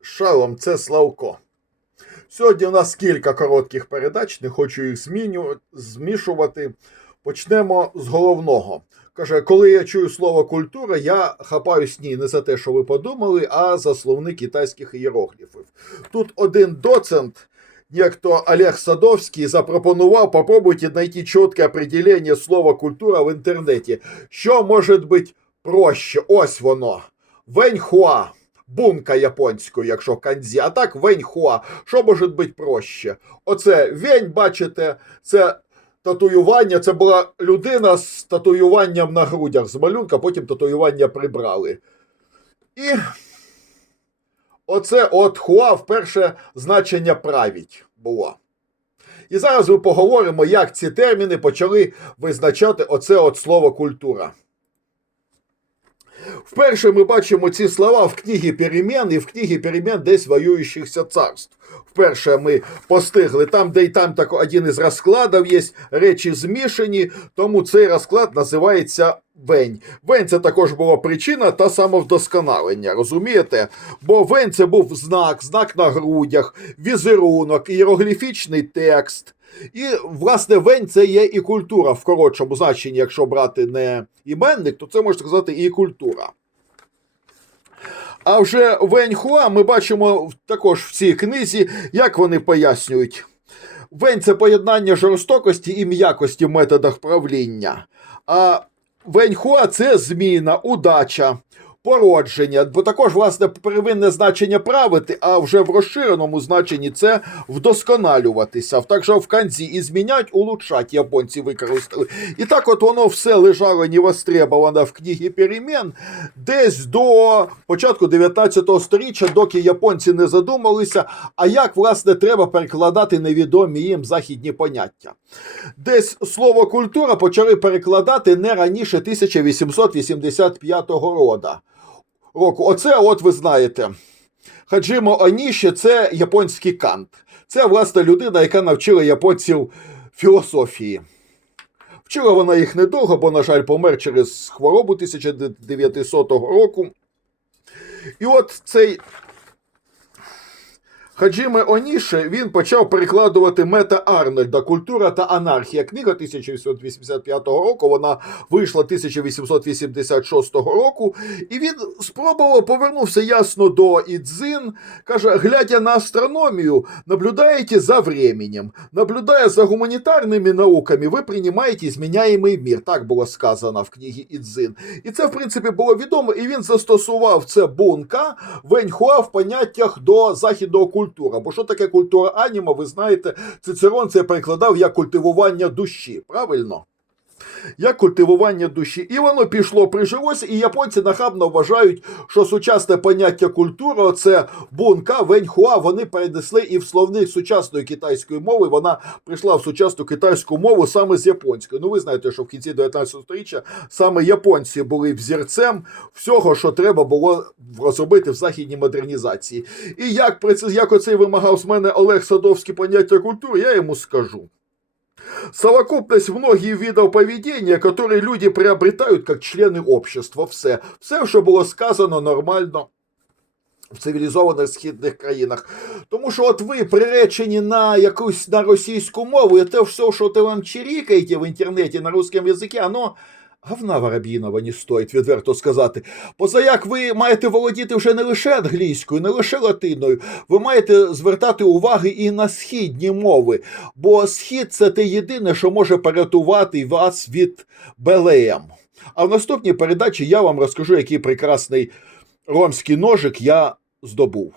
Шалом, це Славко. Сьогодні у нас кілька коротких передач, не хочу їх змішувати. Почнемо з головного. Каже, коли я чую слово культура, я хапаюсь ні не за те, що ви подумали, а за словник китайських ієрогліфів. Тут один доцент, некто Олег Садовський, запропонував попробуйте знайти чітке определення слова культура в інтернеті. Що може бути проще? Ось воно. Веньхуа. Бунка японською, якщо канзі. А так веньхуа. Що може бути проще? Оце вень, бачите, це татуювання. Це була людина з татуюванням на грудях з малюнка, потім татуювання прибрали. І оце от хуа вперше значення правіть було. І зараз ми поговоримо, як ці терміни почали визначати оце от слово культура. Вперше ми бачимо ці слова в книгі перемін і в книгі перемін десь воюючихся царств. Вперше ми постигли там, де й там так один із розкладів є речі змішані, тому цей розклад називається Вень. Вень це також була причина та самовдосконалення, розумієте? Бо Вень це був знак, знак на грудях, візерунок, іерогліфічний текст. І, власне, вень це є і культура в коротшому значенні, якщо брати не іменник, то це можна сказати і культура. А вже Вень-Хуа ми бачимо також в цій книзі, як вони пояснюють. Вень це поєднання жорстокості і м'якості в методах правління. А Вень-Хуа це зміна, удача, породження. Бо також, власне, первинне значення правити, а вже в розширеному значенні це вдосконалюватися. Так що в канзі і змінять, улучшать японці використали. І так от воно все лежало невостребовано в книгі перемін десь до початку 19 століття, доки японці не задумалися, а як, власне, треба перекладати невідомі їм західні поняття. Десь слово культура почали перекладати не раніше 1885 рода. Року. Оце, от ви знаєте, Хаджимо Оніші це японський кант. Це, власне, людина, яка навчила японців філософії. Вчила вона їх недовго, бо, на жаль, помер через хворобу 1900 року. І от цей Хаджиме Оніше він почав перекладувати мета Арнольда Культура та анархія. Книга 1885 року. Вона вийшла 1886 року, і він спробував повернувся ясно до Ідзин. Каже: глядя на астрономію, наблюдаєте за временем, наблюдая за гуманітарними науками, ви приймаєте зміняємий мір. Так було сказано в книгі Ідзин. І це, в принципі, було відомо, і він застосував це бунка Веньхуа в поняттях до західного культури. Бо що таке культура аніма, ви знаєте, Цицерон це перекладав як культивування душі, правильно? Як культивування душі. І воно пішло, прижилося, і японці нахабно вважають, що сучасне поняття культура це бунка, веньхуа, вони перенесли і в словник сучасної китайської мови. Вона прийшла в сучасну китайську мову саме з японської. Ну, ви знаєте, що в кінці 19 століття саме японці були взірцем всього, що треба було розробити в західній модернізації. І як, як оцей вимагав з мене Олег Садовський поняття культури, я йому скажу. Совокупность многих видов поведения, которые люди приобретают как члены общества. Все. Все, що було сказано нормально в цивілізованих східних країнах. Тому що от ви приречені на якусь на російську мову, і те все, що ти вам чирікаєте в інтернеті на русском язикі, воно говна вороб'їного не стоїть, відверто сказати. Позаяк ви маєте володіти вже не лише англійською, не лише латиною, ви маєте звертати уваги і на східні мови, бо схід це те єдине, що може порятувати вас від Белеям. А в наступній передачі я вам розкажу, який прекрасний ромський ножик я здобув.